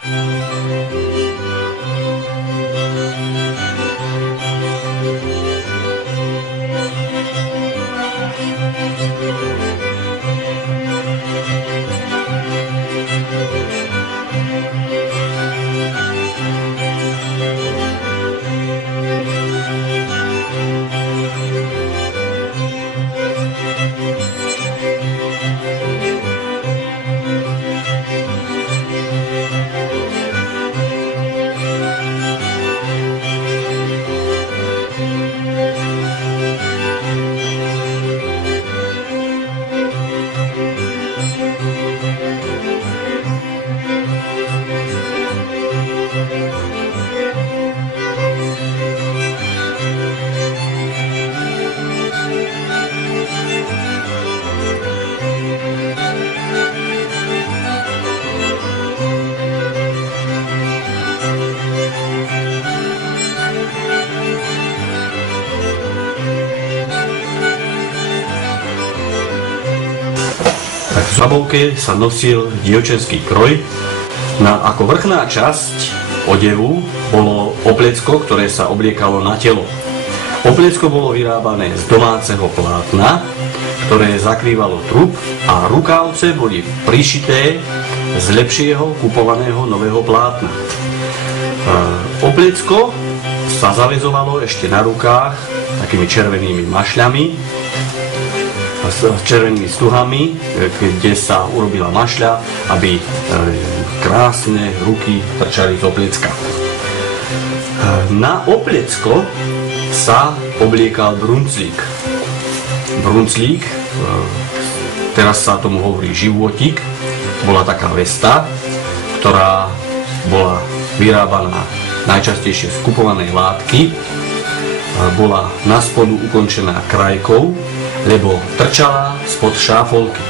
V žabovke sa nosil dievčenský kroj. Ako vrchná časť odevu bolo obliecko, ktoré sa obliekalo na telo. Obliecko bolo vyrábané z domáceho plátna, ktoré zakrývalo trup, a rukávce boli prišité z lepšieho kupovaného nového plátna. Obliecko sa zaväzovalo ešte na rukách takými červenými mašľami, s červenými stuhami, kde sa urobila mašľa, aby krásne ruky trčali z obliecka. Na obliecko sa obliekal brunclík. Brunclík, teraz sa tomu hovorí životík, bola taká vesta, ktorá bola vyrábaná najčastejšie z kupovanej látky, bola na spodu ukončená krajkou, lebo trčala spod šáfolky.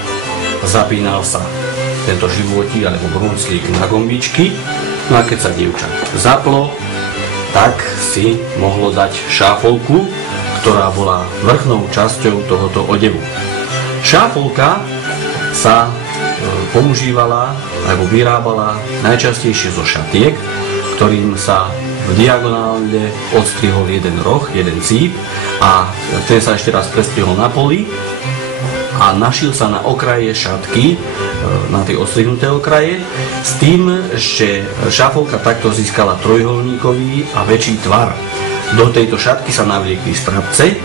Zapínal sa tento životík alebo brunclík na gombičky, no a keď sa dievča zaplo, tak si mohlo dať šáfolku, ktorá bola vrchnou časťou tohoto odevu. Šáfolka sa používala alebo vyrábala najčastejšie zo šatiek, ktorým sa v diagonále odstrihol jeden roh, jeden cíp, a ten sa ešte raz prestrihol na poli a našil sa na okraje šatky, na tie odstrihnuté okraje, s tým, že šáfolka takto získala trojuholníkový a väčší tvar. Do tejto šatky sa navliekli strapce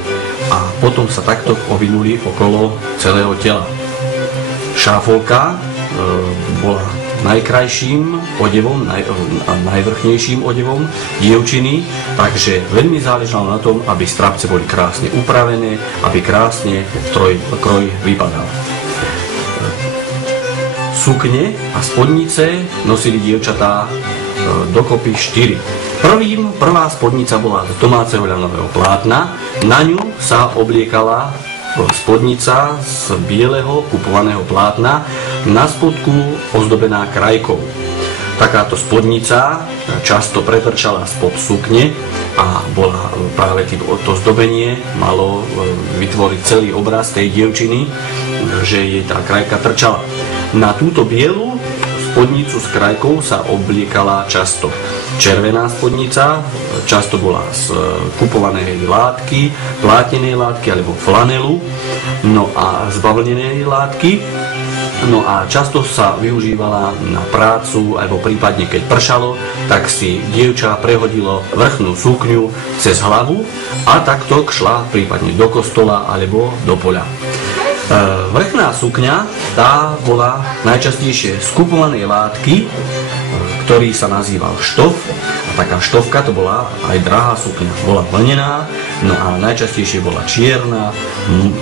a potom sa takto ovinuli okolo celého tela. Šáfolka bola najkrajším odevom a najvrchnejším odevom dievčiny, takže veľmi záležalo na tom, aby strapce boli krásne upravené, aby krásne kroj vypadal. Sukne a spodnice nosili dievčatá dokopy 4. Prvá spodnica bola z domáceho ľanového plátna, na ňu sa obliekala spodnica z bieleho kupovaného plátna, na spodku ozdobená krajkou. Takáto spodnica často pretrčala spod sukne a bola práve to zdobenie malo vytvoriť celý obraz tej dievčiny, že jej tá krajka trčala. Na túto bielu spodnicu s krajkou sa obliekala často červená spodnica, často bola z kupovanej látky, plátenej látky alebo flanelu, no a z bavlnenej látky. No a často sa využívala na prácu, alebo prípadne keď pršalo, tak si dievča prehodilo vrchnú sukňu cez hlavu a takto šla prípadne do kostola alebo do poľa. Vrchná sukňa, tá bola najčastejšie z kupovanej látky, ktorý sa nazýval štof. A taká štovka to bola aj drahá sukňa. Bola vlnená, no a najčastejšie bola čierna,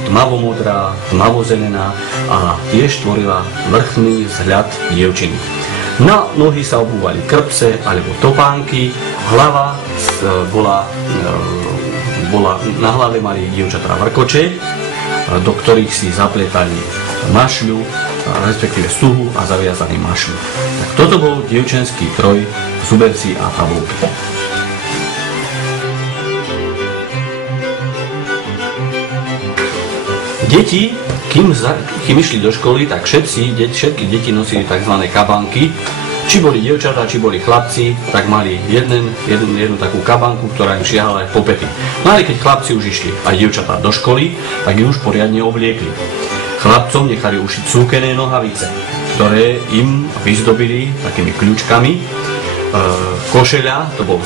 tmavomodrá, tmavozelená a tiež tvorila vrchný vzhľad dievčiny. Na nohy sa obúvali krpce alebo topánky, hlava na hlave mali dievčatá vrkoče, do ktorých si zapletali mašľu, respektíve stuhu a zaviazali mašľu. Tak toto bol dievčenský kroj v zuberci a tabulke. Deti, kým išli do školy, tak všetky deti nosili tzv. kabánky. Či boli dievčatá, či boli chlapci, tak mali jednu takú kabanku, ktorá im šiahala aj po pety. No ale keď chlapci už išli aj dievčatá do školy, tak ich už poriadne obliekli. Chlapcom nechali ušiť súkené nohavice, ktoré im vyzdobili takými kľúčkami. Košeľa, to bol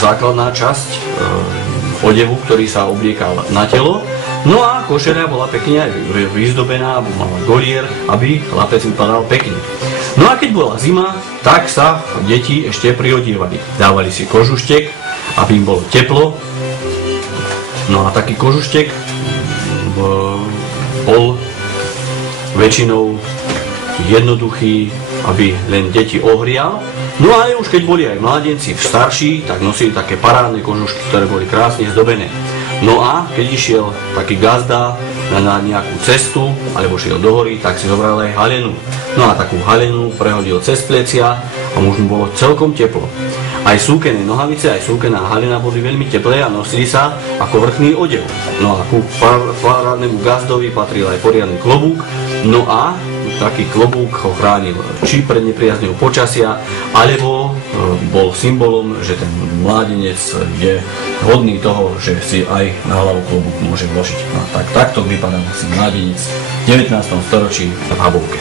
základná časť odevu, ktorý sa obliekal na telo. No a košeľa bola pekne aj vyzdobená, mala golier, aby chlapec vypadal pekne. No a keď bola zima, tak sa deti ešte priodievali. Dávali si kožuštek, aby im bolo teplo. No a taký kožuštek bol väčšinou jednoduchý, aby len deti ohrial. No ale už keď boli aj mladenci starší, tak nosili také parádne kožušky, ktoré boli krásne zdobené. No a keď išiel taký gazda na nejakú cestu, alebo šiel do hory, tak si zobral aj halenu. No a takú halenu prehodil cez plecia a už mu bolo celkom teplo. Aj súkené nohavice, aj súkená halena boli veľmi teplé a nosili sa ako vrchný odev. No a ku parádnemu gazdovi patril aj poriadny klobúk. No a taký klobúk ho chránil či pred nepriazňou počasia, alebo bol symbolom, že ten mládenec je hodný toho, že si aj na hlavu klobúk môže vložiť. No, tak takto vypadal si mládenec v 19. storočí v Habovke.